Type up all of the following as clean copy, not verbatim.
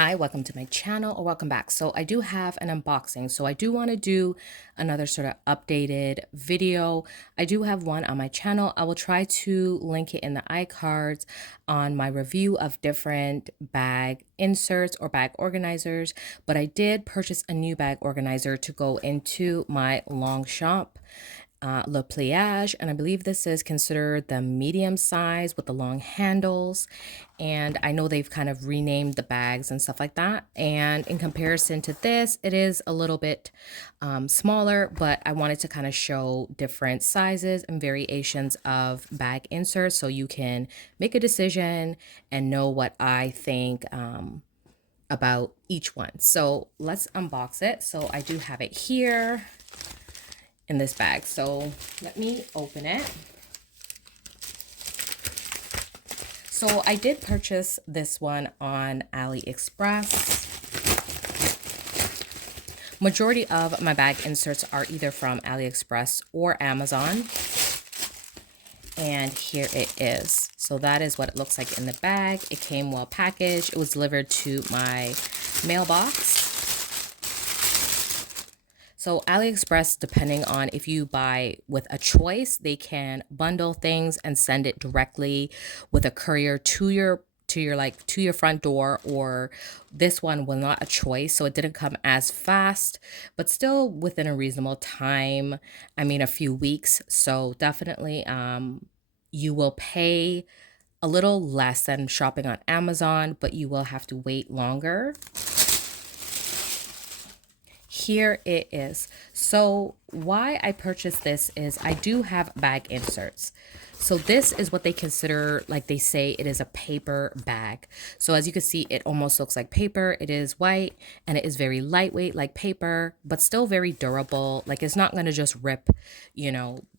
Hi, welcome to my channel or welcome back. So I do have an unboxing. So I do want to do another sort of updated video. I do have one on my channel. I will try to link it in the iCards on my review of different bag inserts or bag organizers. But I did purchase a new bag organizer to go into my Longchamp Le Pliage, and I believe this is considered the medium size with the long handles. And I know they've kind of renamed the bags and stuff like that. And in comparison to this, it is a little bit smaller, but I wanted to kind of show different sizes and variations of bag inserts so you can make a decision and know what I think about each one. So let's unbox it. So I do have it here in this bag. So let me open it. So I did purchase this one on AliExpress. Majority of my bag inserts are either from AliExpress or Amazon. And here it is. So that is what it looks like in the bag. It came well packaged. It was delivered to my mailbox. So AliExpress, depending on if you buy with a choice, they can bundle things and send it directly with a courier to your front door, or this one was not a choice, so it didn't come as fast, but still within a reasonable time. I mean, a few weeks. So definitely you will pay a little less than shopping on Amazon, but you will have to wait longer. Here it is. So why I purchased this is I do have bag inserts. So this is what they consider, like they say, it is a paper bag. So as you can see, it almost looks like paper. It is white and it is very lightweight like paper, but still very durable. Like it's not going to just rip,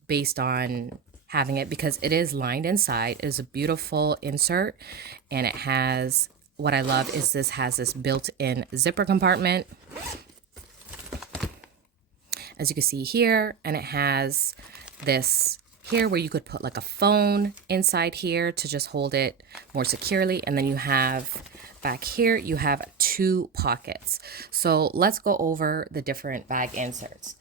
based on having it, because it is lined inside. It is a beautiful insert, and it has, what I love is this has this built-in zipper compartment, as you can see here, and it has this here where you could put like a phone inside here to just hold it more securely. And then you have back here, you have 2 pockets. So let's go over the different bag inserts.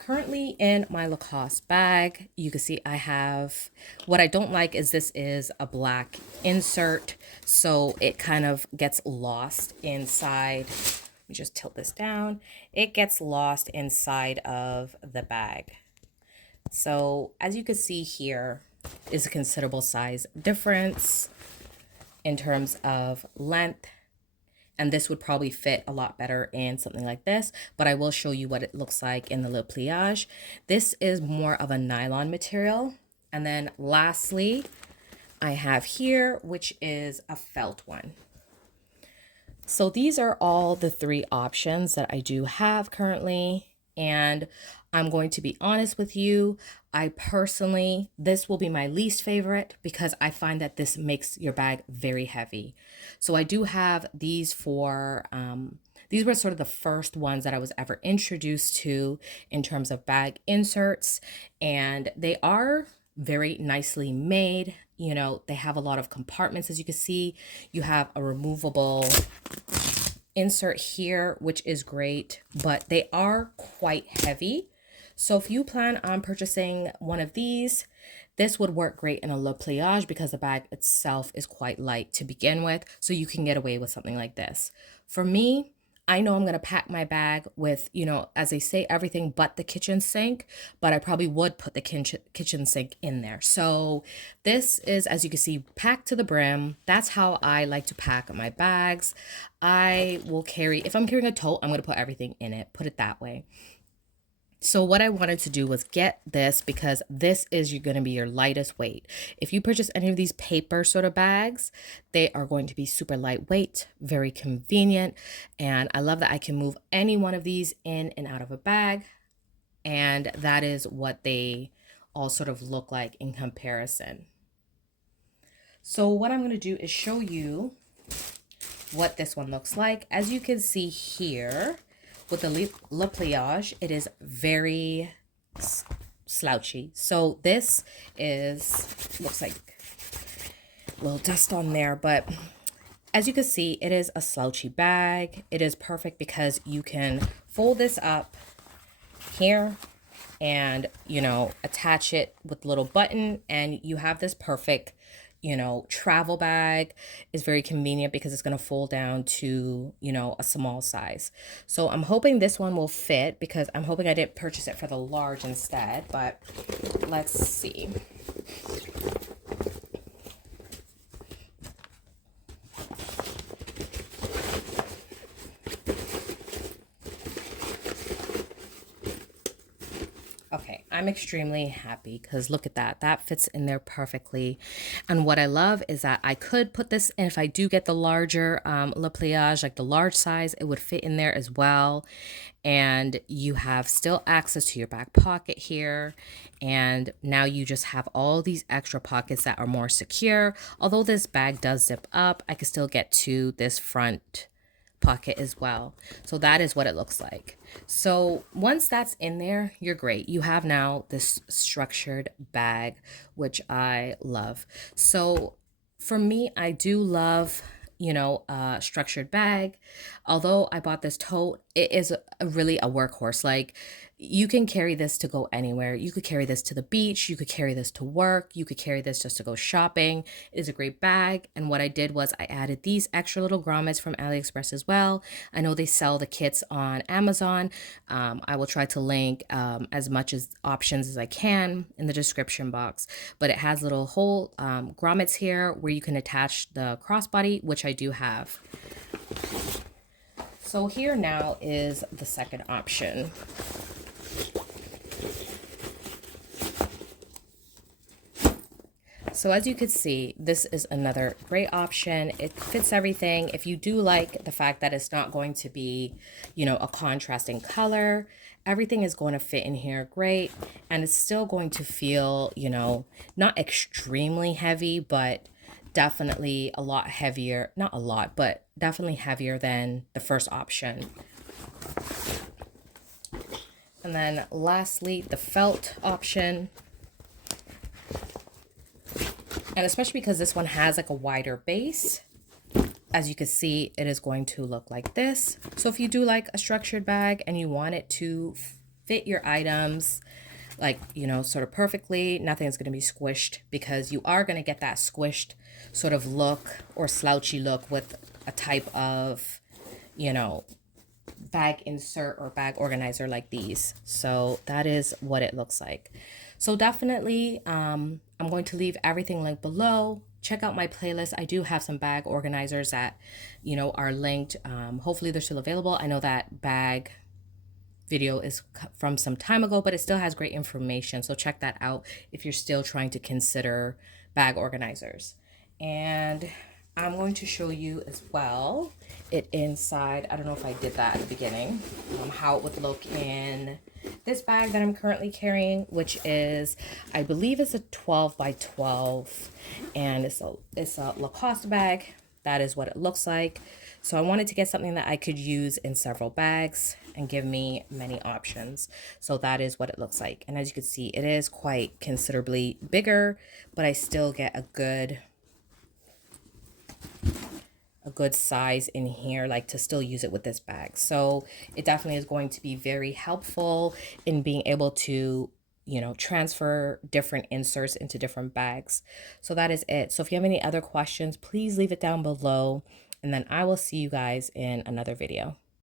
Currently in my Lacoste bag, you can see I have, what I don't like is this is a black insert, so it kind of gets lost inside. Let me just tilt this down. It gets lost inside of the bag. So as you can see here is a considerable size difference in terms of length. And this would probably fit a lot better in something like this, but I will show you what it looks like in the Le Pliage. This is more of a nylon material. And then lastly, I have here, which is a felt one. So these are all the 3 options that I do have currently. And I'm going to be honest with you, I personally, this will be my least favorite because I find that this makes your bag very heavy. So I do have these for, these were sort of the first ones that I was ever introduced to in terms of bag inserts, and they are very nicely made. They have a lot of compartments. As you can see, you have a removable insert here, which is great, but they are quite heavy. So if you plan on purchasing one of these, this would work great in a Le Pliage because the bag itself is quite light to begin with, so you can get away with something like this. For me, I know I'm going to pack my bag with, as they say, everything but the kitchen sink, but I probably would put the kitchen sink in there. So this is, as you can see, packed to the brim. That's how I like to pack my bags. I will carry, if I'm carrying a tote, I'm going to put everything in it, put it that way. So what I wanted to do was get this because this is going to be your lightest weight. If you purchase any of these paper sort of bags, they are going to be super lightweight, very convenient. And I love that I can move any one of these in and out of a bag. And that is what they all sort of look like in comparison. So what I'm going to do is show you what this one looks like. As you can see here, with the Le Pliage, it is very slouchy. So this is, looks like a little dust on there, but as you can see, it is a slouchy bag. It is perfect because you can fold this up here and, you know, attach it with a little button, and you have this perfect, you know, travel bag. Is very convenient because it's going to fold down to, you know, a small size. So I'm hoping this one will fit, because I'm hoping I didn't purchase it for the large instead, but let's see. Okay, I'm extremely happy because look at that. That fits in there perfectly. And what I love is that I could put this in, if I do get the larger Le Pliage, like the large size, it would fit in there as well. And you have still access to your back pocket here. And now you just have all these extra pockets that are more secure. Although this bag does zip up, I can still get to this front pocket as well. So that is what it looks like. So once that's in there, you're great. You have now this structured bag, which I love. So for me, I do love, you know, a structured bag. Although I bought this tote, it is really a workhorse. Like, you can carry this to go anywhere. You could carry this to the beach. You could carry this to work. You could carry this just to go shopping. It is a great bag. And what I did was I added these extra little grommets from AliExpress as well. I know they sell the kits on Amazon. I will try to link as much as options as I can in the description box. But it has little whole grommets here where you can attach the crossbody, which I do have. So here now is the second option. So as you could see, this is another great option. It fits everything. If you do like the fact that it's not going to be, you know, a contrasting color, everything is going to fit in here great. And it's still going to feel, you know, not extremely heavy, but definitely a lot heavier. Not a lot, but definitely heavier than the first option. And then lastly, the felt option. And especially because this one has like a wider base, as you can see, it is going to look like this. So if you do like a structured bag and you want it to fit your items, like, you know, sort of perfectly, nothing's going to be squished, because you are going to get that squished sort of look or slouchy look with a type of, you know, bag insert or bag organizer like these. So that is what it looks like. So definitely, I'm going to leave everything linked below. Check out my playlist. I do have some bag organizers that, you know, are linked. Hopefully they're still available. I know that bag video is from some time ago, but it still has great information. So check that out if you're still trying to consider bag organizers. And I'm going to show you as well it inside. I don't know if I did that at the beginning, how it would look in this bag that I'm currently carrying, which is, I believe it's a 12 by 12, and it's a Lacoste bag. That is what it looks like. So I wanted to get something that I could use in several bags and give me many options. So that is what it looks like. And as you can see, it is quite considerably bigger, but I still get a good size in here, like to still use it with this bag. So it definitely is going to be very helpful in being able to, you know, transfer different inserts into different bags. So that is it. So if you have any other questions, please leave it down below, and then I will see you guys in another video.